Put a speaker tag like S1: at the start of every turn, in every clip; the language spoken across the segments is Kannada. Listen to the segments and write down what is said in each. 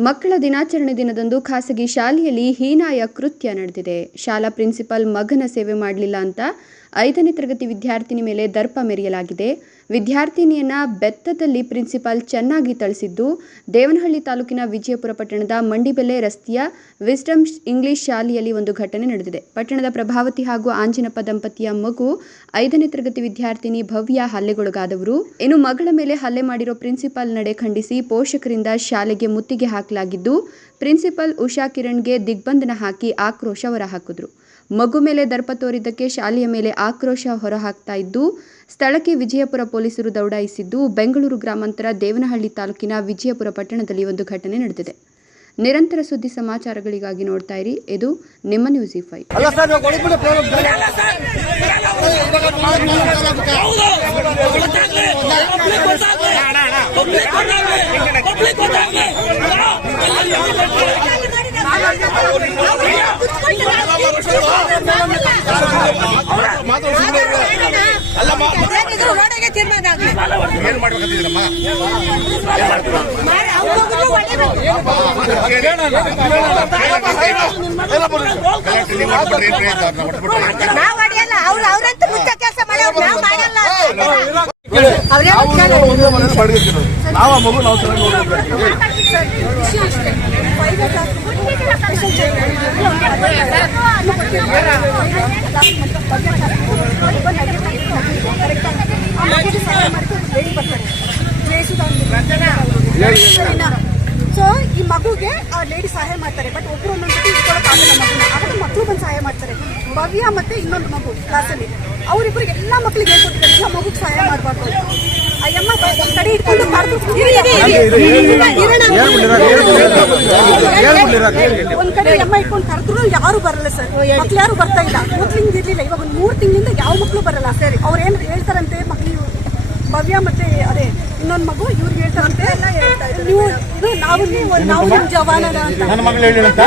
S1: ಮಕ್ಕಳ ದಿನಾಚರಣೆ ದಿನದಂದು ಖಾಸಗಿ ಶಾಲೆಯಲ್ಲಿ ಹೀನಾಯ ಕೃತ್ಯ ನಡೆದಿದೆ. ಶಾಲಾ ಪ್ರಿನ್ಸಿಪಾಲ್ ಮಗನ ಸೇವೆ ಮಾಡಲಿಲ್ಲ ಅಂತ ಐದನೇ ತರಗತಿ ವಿದ್ಯಾರ್ಥಿನಿ ಮೇಲೆ ದರ್ಪ ಮೆರೆಯಲಾಗಿದೆ. ವಿದ್ಯಾರ್ಥಿನಿಯನ್ನ ಬೆತ್ತದಲ್ಲಿ ಪ್ರಿನ್ಸಿಪಾಲ್ ಚೆನ್ನಾಗಿ ಥಳಿಸಿದ್ದು, ದೇವನಹಳ್ಳಿ ತಾಲೂಕಿನ ವಿಜಯಪುರ ಪಟ್ಟಣದ ಮಂಡಿಬೆಲೆ ರಸ್ತೆಯ ವಿಸ್ಡಮ್ ಇಂಗ್ಲಿಷ್ ಶಾಲೆಯಲ್ಲಿ ಒಂದು ಘಟನೆ ನಡೆದಿದೆ. ಪಟ್ಟಣದ ಪ್ರಭಾವತಿ ಹಾಗೂ ಆಂಜಿನಪ್ಪ ದಂಪತಿಯ ಮಗು ಐದನೇ ತರಗತಿ ವಿದ್ಯಾರ್ಥಿನಿ ಭವ್ಯ ಹಲ್ಲೆಗೊಳಗಾದವರು. ಇನ್ನು ಮಗಳ ಮೇಲೆ ಹಲ್ಲೆ ಮಾಡಿರೋ ಪ್ರಿನ್ಸಿಪಾಲ್ ನಡೆ ಖಂಡಿಸಿ ಪೋಷಕರಿಂದ ಶಾಲೆಗೆ ಮುತ್ತಿಗೆ ಹಾಕಲಾಗಿದ್ದು, ಪ್ರಿನ್ಸಿಪಾಲ್ ಉಷಾ ಕಿರಣ್ಗೆ ದಿಗ್ಬಂಧನ ಹಾಕಿ ಆಕ್ರೋಶ ಹೊರಹಾಕಿದ್ರು. ಮಗು ಮೇಲೆ ದರ್ಪ ತೋರಿದ್ದಕ್ಕೆ ಶಾಲೆಯ ಮೇಲೆ ಆಕ್ರೋಶ ಹೊರಹಾಕ್ತಾ ಇದ್ದು ಸ್ಥಳಕ್ಕೆ ವಿಜಯಪುರ ಪೊಲೀಸರು ದೌಡಾಯಿಸಿದ್ದು ಬೆಂಗಳೂರು ಗ್ರಾಮಾಂತರ ದೇವನಹಳ್ಳಿ ತಾಲೂಕಿನ ವಿಜಯಪುರ ಪಟ್ಟಣದಲ್ಲಿ ಒಂದು ಘಟನೆ ನಡೆದಿದೆ. ನಿರಂತರ ಸುದ್ದಿ ಸಮಾಚಾರಗಳಿಗಾಗಿ ನೋಡ್ತಾ ಇರಿ. ಇದು ನಿಮ್ಮ ನ್ಯೂಸ್ ಈ
S2: ಗಲಾಟೆ ನೀವು
S3: ಅವ್ರು ಅವ್ರಂತ ಮುಖ್ಯ ಕೆಲಸ ಮಾಡೋರು ನಾವ್ ಮಾಡಲ್ಲ
S4: ನಾವು ಮಗು ನಾವು ಚೆನ್ನಾಗಿ
S5: ಸೊ ಈ ಮಗುಗೆ ಆ ಲೇಡಿ ಸಹಾಯ ಮಾಡ್ತಾರೆ ಬಟ್ ಒಬ್ರು ಒಂದೊಂದು ಇಟ್ಕೊಳಕ್ಕಾಗಲ್ಲ ಮಗುನ ಆಗ ಮಕ್ಕಳು ಬಂದು ಸಹಾಯ ಮಾಡ್ತಾರೆ ಭವ್ಯ ಮತ್ತೆ ಇನ್ನೊಂದು ಮಗು ಕ್ಲಾಸಲ್ಲಿ ಅವರಿಬ್ರು ಎಲ್ಲ ಮಕ್ಕಳಿಗೆ ಹೇಳ್ಕೊಟ್ಟಿದ್ದಾರೆ ಎಲ್ಲ ಮಗುಗೆ ಸಹಾಯ ಮಾಡಬಾರ್ದು ಆ ಯಮ್ಮ ಒಂದ್ ಕಡೆ ಇಟ್ಕೊಂಡು ಕರ್ದು ಒಂದ್ ಕಡೆ ಯಮ್ಮ ಇಟ್ಕೊಂಡು ಕರೆದ್ರು ಯಾರು ಬರಲ್ಲ ಸರ್ ಮಕ್ಳು ಯಾರು ಬರ್ತಾ ಇಲ್ಲ ಮೊದ್ಲಿಂದ ಇರ್ಲಿಲ್ಲ ಇವಾಗ ಒಂದ್ ಮೂರ್ ತಿಂಗಳಿಂದ ಯಾವ ಮಕ್ಳು ಬರಲ್ಲ ಸರಿ ಅವ್ರ ಏನ್ ಮತ್ತೆ ಅದೇ ಇನ್ನೊಂದ್ ಮಗು ಇವ್ರು ಹೇಳ್ತಾರಂತೆ ನೀವು ಇದು ನಾವು ನೀವು ನಾವು ನಿಮ್ ಜವಾನನ ಅಂತ
S4: ನನ್ನ ಮಗಳು ಹೇಳಿದಂತ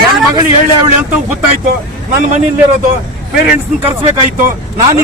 S4: ನನ್ನ ಮಗಳು ಹೇಳಿ ಅವಳಿ ಅಂತ ಗೊತ್ತಾಯ್ತು ನನ್ನ ಮನೆಯಲ್ಲಿರೋದು ಪೇರೆಂಟ್ಸ್ ಕರ್ಸ್ಬೇಕಾಯ್ತು ನಾನು